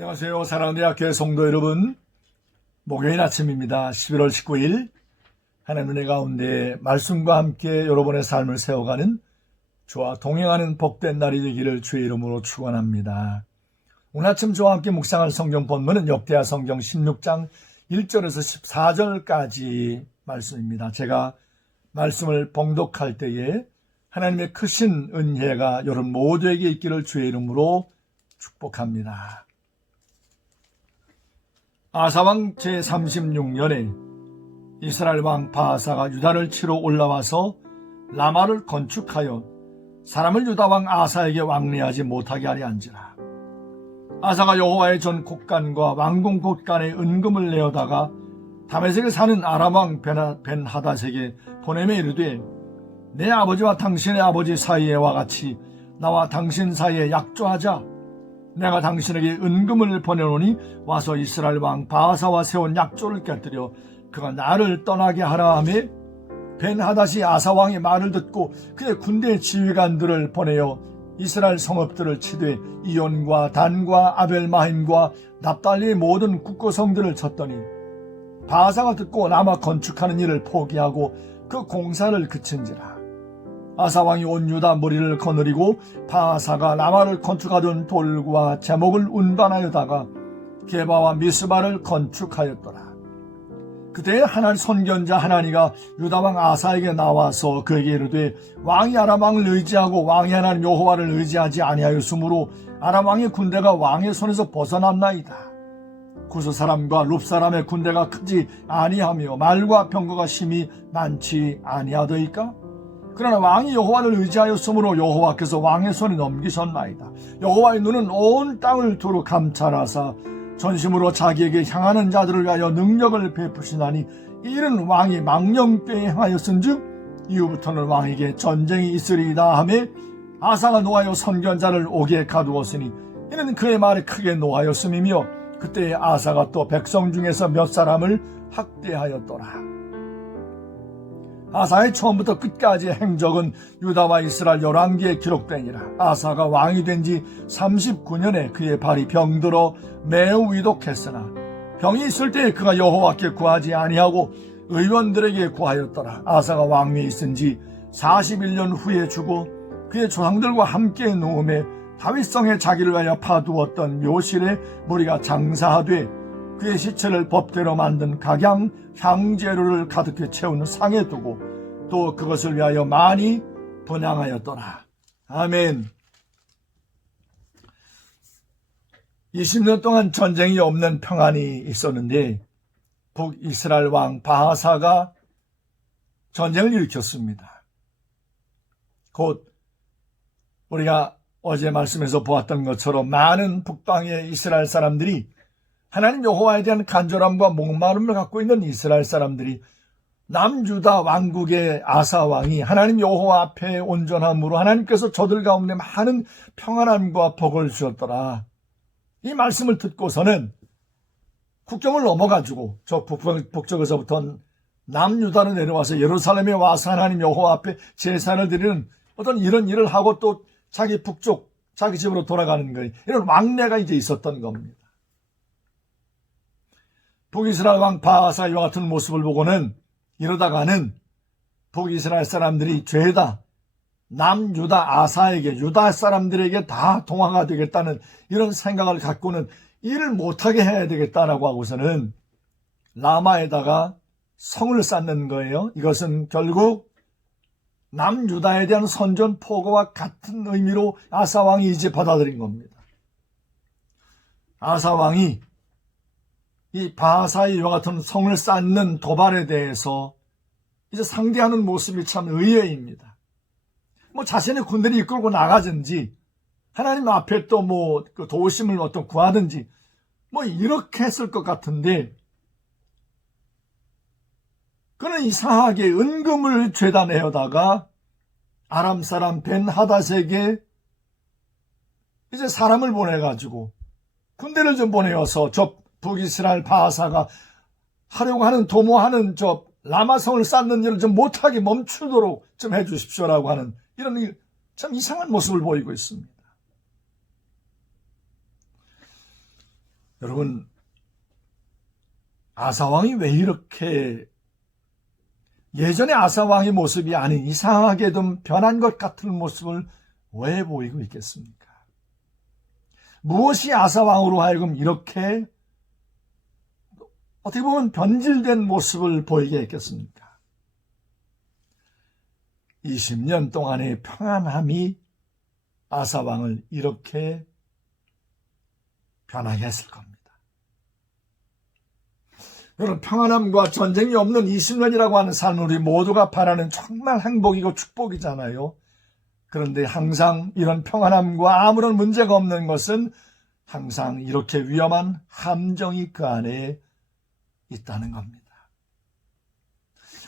안녕하세요. 사랑하는 대학교의 성도 여러분, 목요일 아침입니다. 11월 19일 하나님 은혜 가운데 말씀과 함께 여러분의 삶을 세워가는 저와 동행하는 복된 날이 되기를 주의 이름으로 축원합니다. 오늘 아침 저와 함께 묵상할 성경 본문은 역대하 성경 16장 1절에서 14절까지 말씀입니다. 제가 말씀을 봉독할 때에 하나님의 크신 은혜가 여러분 모두에게 있기를 주의 이름으로 축복합니다. 아사왕 제36년에 이스라엘 왕 바하사가 유다를 치러 올라와서 라마를 건축하여 사람을 유다 왕 아사에게 왕래하지 못하게 하려 한지라. 아사가 여호와의 전 곳간과 왕궁 곳간에 은금을 내어다가 다메섹에 사는 아람 왕 벤하닷에게 보내매 이르되, 내 아버지와 당신의 아버지 사이에와 같이 나와 당신 사이에 약조하자. 내가 당신에게 은금을 보내노니 와서 이스라엘 왕 바하사와 세운 약조를 깨뜨려 그가 나를 떠나게 하라 하며, 벤하닷이 아사 왕의 말을 듣고 그의 군대 지휘관들을 보내어 이스라엘 성읍들을 치되 이온과 단과 아벨마임과 납달리의 모든 국고성들을 쳤더니, 바하사가 듣고 라마 건축하는 일을 포기하고 그 공사를 그친지라. 아사 왕이 온 유다 무리를 거느리고 바하사가 라마를 건축하던 돌과 제목을 운반하여다가 게바와 미스바를 건축하였더라. 그때 하나님 선견자 하나니가 유다 왕 아사에게 나와서 그에게 이르되, 왕이 아람 왕을 의지하고 왕이 하나님 여호와를 의지하지 아니하였으므로 아람 왕의 군대가 왕의 손에서 벗어났나이다. 구스 사람과 룹 사람의 군대가 크지 아니하며 말과 병거가 심히 많지 아니하더이까? 그러나 왕이 여호와를 의지하였으므로 여호와께서 왕의 손에 넘기셨나이다. 여호와의 눈은 온 땅을 두루 감찰하사 전심으로 자기에게 향하는 자들을 위하여 능력을 베푸시나니, 이 일은 왕이 망령 때에 행하였은즉 이후부터는 왕에게 전쟁이 있으리이다 하며, 아사가 노하여 선견자를 옥에 가두었으니 이는 그의 말에 크게 노하였음이며, 그때 아사가 또 백성 중에서 몇 사람을 학대하였더라. 아사의 처음부터 끝까지의 행적은 유다와 이스라엘 열왕기에 기록되니라. 아사가 왕이 된 지 39년에 그의 발이 병들어 매우 위독했으나 병이 있을 때 그가 여호와께 구하지 아니하고 의원들에게 구하였더라. 아사가 왕위에 있은 지 41년 후에 죽어 그의 조상들과 함께 누움에 다윗성에 자기를 위하여 파두었던 묘실에 무리가 장사하되 그의 시체를 법대로 만든 각양 향재료를 가득히 채우는 상에 두고 또 그것을 위하여 많이 분향하였더라. 아멘. 20년 동안 전쟁이 없는 평안이 있었는데 북이스라엘 왕 바하사가 전쟁을 일으켰습니다. 곧 우리가 어제 말씀에서 보았던 것처럼 많은 북방의 이스라엘 사람들이 하나님 여호와에 대한 간절함과 목마름을 갖고 있는 이스라엘 사람들이 남유다 왕국의 아사 왕이 하나님 여호와 앞에 온전함으로 하나님께서 저들 가운데 많은 평안함과 복을 주셨더라. 이 말씀을 듣고서는 국경을 넘어가지고 저 북쪽에서부터 남유다로 내려와서 예루살렘에 와서 하나님 여호와 앞에 제사를 드리는 어떤 이런 일을 하고 또 자기 북쪽 자기 집으로 돌아가는 거예요. 이런 왕래가 이제 있었던 겁니다. 북이스라엘 왕 바하사 이와 같은 모습을 보고는 이러다가는 북이스라엘 사람들이 죄다 남유다 아사에게 유다 사람들에게 다 동화가 되겠다는 이런 생각을 갖고는 일을 못하게 해야 되겠다라고 하고서는 라마에다가 성을 쌓는 거예요. 이것은 결국 남유다에 대한 선전포고와 같은 의미로 아사 왕이 이제 받아들인 겁니다. 아사 왕이 이 바하사의 이와 같은 성을 쌓는 도발에 대해서 이제 상대하는 모습이 참 의외입니다. 자신의 군대를 이끌고 나가든지 하나님 앞에 또 그 도우심을 어떤 구하든지 이렇게 했을 것 같은데, 그는 이상하게 은금을 죄다 내어다가 아람 사람 벤하닷에게 이제 사람을 보내가지고 군대를 좀 보내어서 저 북이스라엘 바하사가 하려고 하는 도모하는 저 라마성을 쌓는 일을 좀 못하게 멈추도록 좀 해주십시오라고 하는 이런 참 이상한 모습을 보이고 있습니다. 여러분, 아사왕이 왜 이렇게 예전의 아사왕의 모습이 아닌 이상하게 좀 변한 것 같은 모습을 왜 보이고 있겠습니까? 무엇이 아사왕으로 하여금 이렇게 어떻게 보면 변질된 모습을 보이게 했겠습니까? 20년 동안의 평안함이 아사왕을 이렇게 변하게 했을 겁니다. 여러분, 평안함과 전쟁이 없는 20년이라고 하는 삶을 우리 모두가 바라는 정말 행복이고 축복이잖아요. 그런데 항상 이런 평안함과 아무런 문제가 없는 것은 항상 이렇게 위험한 함정이 그 안에 있다는 겁니다.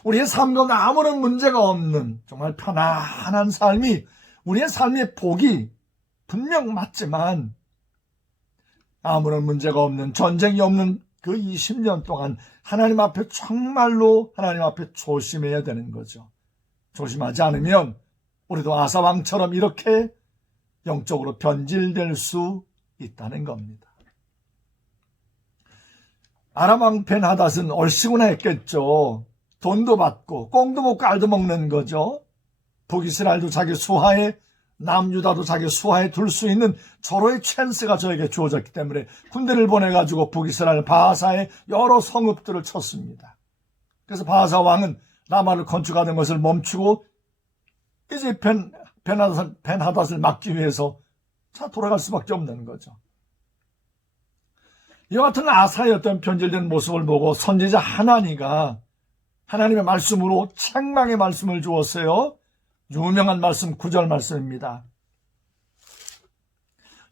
우리의 삶 가운데 아무런 문제가 없는 정말 편안한 삶이 우리의 삶의 복이 분명 맞지만 아무런 문제가 없는, 전쟁이 없는 그 20년 동안 하나님 앞에 정말로 하나님 앞에 조심해야 되는 거죠. 조심하지 않으면 우리도 아사왕처럼 이렇게 영적으로 변질될 수 있다는 겁니다. 아람 왕 벤하닷은 얼씨구나 했겠죠. 돈도 받고 꽁도 먹고 알도 먹는 거죠. 북이스라엘도 자기 수하에, 남유다도 자기 수하에 둘 수 있는 절호의 찬스가 저에게 주어졌기 때문에 군대를 보내가지고 북이스라엘 바하사의 여러 성읍들을 쳤습니다. 그래서 바하사 왕은 라마를 건축하던 것을 멈추고 이제 벤하닷을 막기 위해서 돌아갈 수밖에 없는 거죠. 이와 같은 아사의 어떤 변질된 모습을 보고 선지자 하나니가 하나님의 말씀으로 책망의 말씀을 주었어요. 유명한 말씀 9절 말씀입니다.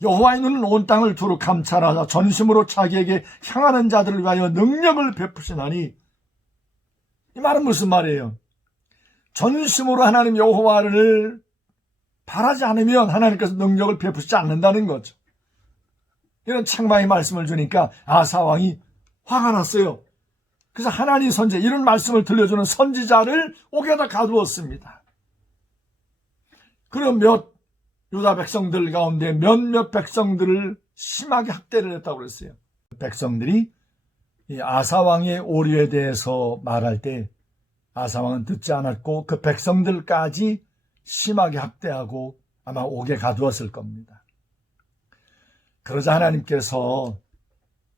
여호와의 눈은 온 땅을 두루 감찰하사 전심으로 자기에게 향하는 자들을 위하여 능력을 베푸시나니, 이 말은 무슨 말이에요? 전심으로 하나님 여호와를 바라지 않으면 하나님께서 능력을 베푸시지 않는다는 거죠. 이런 책망의 말씀을 주니까 아사왕이 화가 났어요. 그래서 하나님 선지, 이런 말씀을 들려주는 선지자를 옥에다 가두었습니다. 그럼 유다 백성들 가운데 몇몇 백성들을 심하게 학대를 했다고 그랬어요. 백성들이 이 아사왕의 오류에 대해서 말할 때 아사왕은 듣지 않았고 그 백성들까지 심하게 학대하고 아마 옥에 가두었을 겁니다. 그러자 하나님께서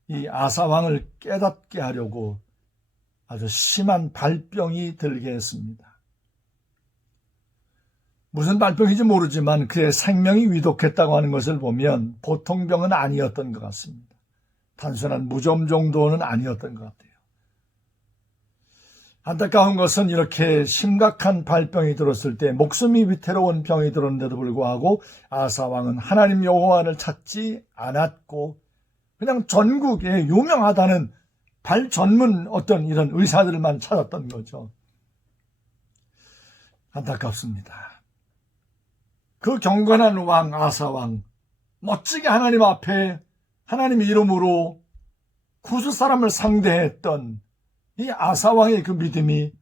이 아사왕을 깨닫게 하려고 아주 심한 발병이 들게 했습니다. 무슨 발병인지 모르지만 그의 생명이 위독했다고 하는 것을 보면 보통 병은 아니었던 것 같습니다. 단순한 무좀 정도는 아니었던 것 같아요. 안타까운 것은 이렇게 심각한 발병이 들었을 때 목숨이 위태로운 병이 들었는데도 불구하고 아사왕은 하나님 여호와를 찾지 않았고 그냥 전국에 유명하다는 발 전문 어떤 이런 의사들만 찾았던 거죠. 안타깝습니다. 그 경건한 왕 아사왕, 멋지게 하나님 앞에 하나님의 이름으로 구수 사람을 상대했던 이 아사왕의 그 믿음이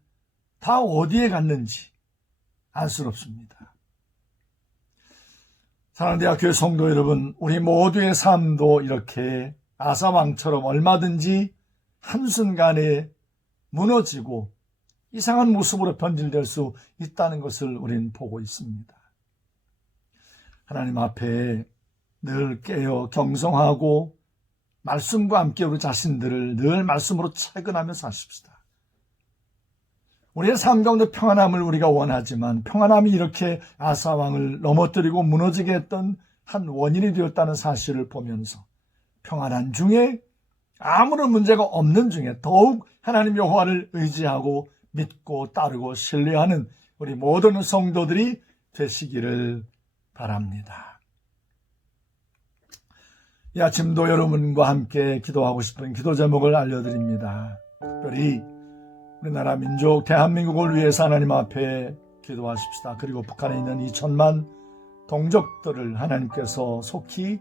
다 어디에 갔는지 안쓰럽습니다. 사랑하는 대학교의 성도 여러분, 우리 모두의 삶도 이렇게 아사왕처럼 얼마든지 한순간에 무너지고 이상한 모습으로 변질될 수 있다는 것을 우리는 보고 있습니다. 하나님 앞에 늘 깨어 경성하고 말씀과 함께 우리 자신들을 늘 말씀으로 채근하며 사십시다. 우리의 삶 가운데 평안함을 우리가 원하지만 평안함이 이렇게 아사왕을 넘어뜨리고 무너지게 했던 한 원인이 되었다는 사실을 보면서 평안한 중에 아무런 문제가 없는 중에 더욱 하나님 여호와를 의지하고 믿고 따르고 신뢰하는 우리 모든 성도들이 되시기를 바랍니다. 이 아침도 여러분과 함께 기도하고 싶은 기도 제목을 알려드립니다. 특별히 우리나라 민족 대한민국을 위해서 하나님 앞에 기도하십시다. 그리고 북한에 있는 2천만 동족들을 하나님께서 속히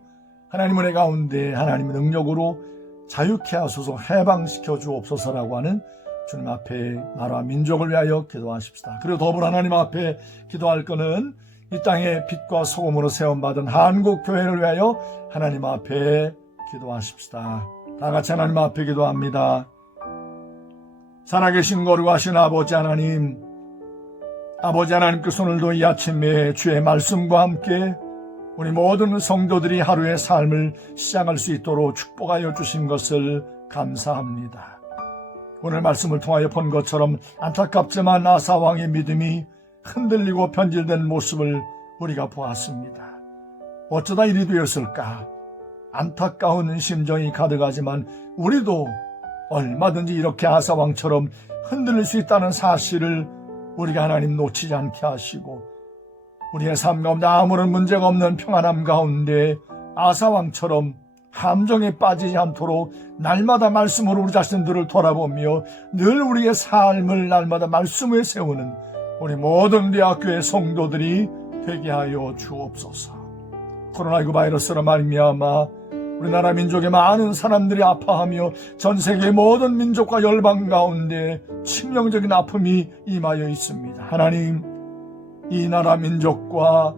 하나님 은혜 가운데 하나님의 능력으로 자유케 하소서, 해방시켜 주옵소서라고 하는 주님 앞에 나라와 민족을 위하여 기도하십시다. 그리고 더불어 하나님 앞에 기도할 것은 이 땅에 빛과 소금으로 세움받은 한국교회를 위하여 하나님 앞에 기도하십시다. 다 같이 하나님 앞에 기도합니다. 살아계신 거룩하신 아버지 하나님, 아버지 하나님께서 오늘도 이 아침에 주의 말씀과 함께 우리 모든 성도들이 하루의 삶을 시작할 수 있도록 축복하여 주신 것을 감사합니다. 오늘 말씀을 통하여 본 것처럼 안타깝지만 아사 왕의 믿음이 흔들리고 변질된 모습을 우리가 보았습니다. 어쩌다 이리 되었을까? 안타까운 심정이 가득하지만 우리도 얼마든지 이렇게 아사 왕처럼 흔들릴 수 있다는 사실을 우리가 하나님 놓치지 않게 하시고 우리의 삶 가운데 아무런 문제가 없는 평안함 가운데 아사 왕처럼 함정에 빠지지 않도록 날마다 말씀으로 우리 자신들을 돌아보며 늘 우리의 삶을 날마다 말씀 위에 세우는 우리 모든 대학교의 성도들이 되게 하여 주옵소서. 코로나19 바이러스로 말미암아 우리나라 민족의 많은 사람들이 아파하며 전 세계의 모든 민족과 열방 가운데 치명적인 아픔이 임하여 있습니다. 하나님, 이 나라 민족과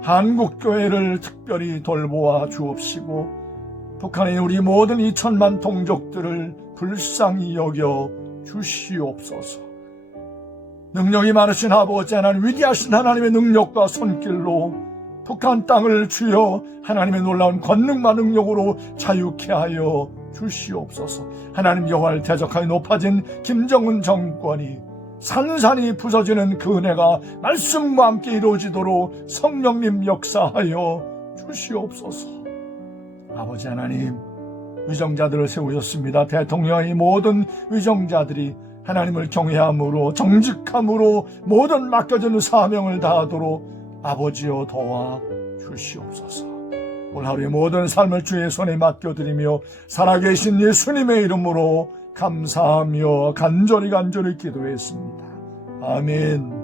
한국교회를 특별히 돌보아 주옵시고 북한의 우리 모든 2천만 동족들을 불쌍히 여겨 주시옵소서. 능력이 많으신 아버지 하나님, 위대하신 하나님의 능력과 손길로 북한 땅을 주여 하나님의 놀라운 권능과 능력으로 자유케 하여 주시옵소서. 하나님 여호와를 대적하여 높아진 김정은 정권이 산산이 부서지는 그 은혜가 말씀과 함께 이루어지도록 성령님 역사하여 주시옵소서. 아버지 하나님, 위정자들을 세우셨습니다. 대통령의 모든 위정자들이 하나님을 경외함으로 정직함으로 모든 맡겨지는 사명을 다하도록 아버지여 도와 주시옵소서. 오늘 하루의 모든 삶을 주의 손에 맡겨드리며 살아계신 예수님의 이름으로 감사하며 간절히 기도했습니다. 아멘.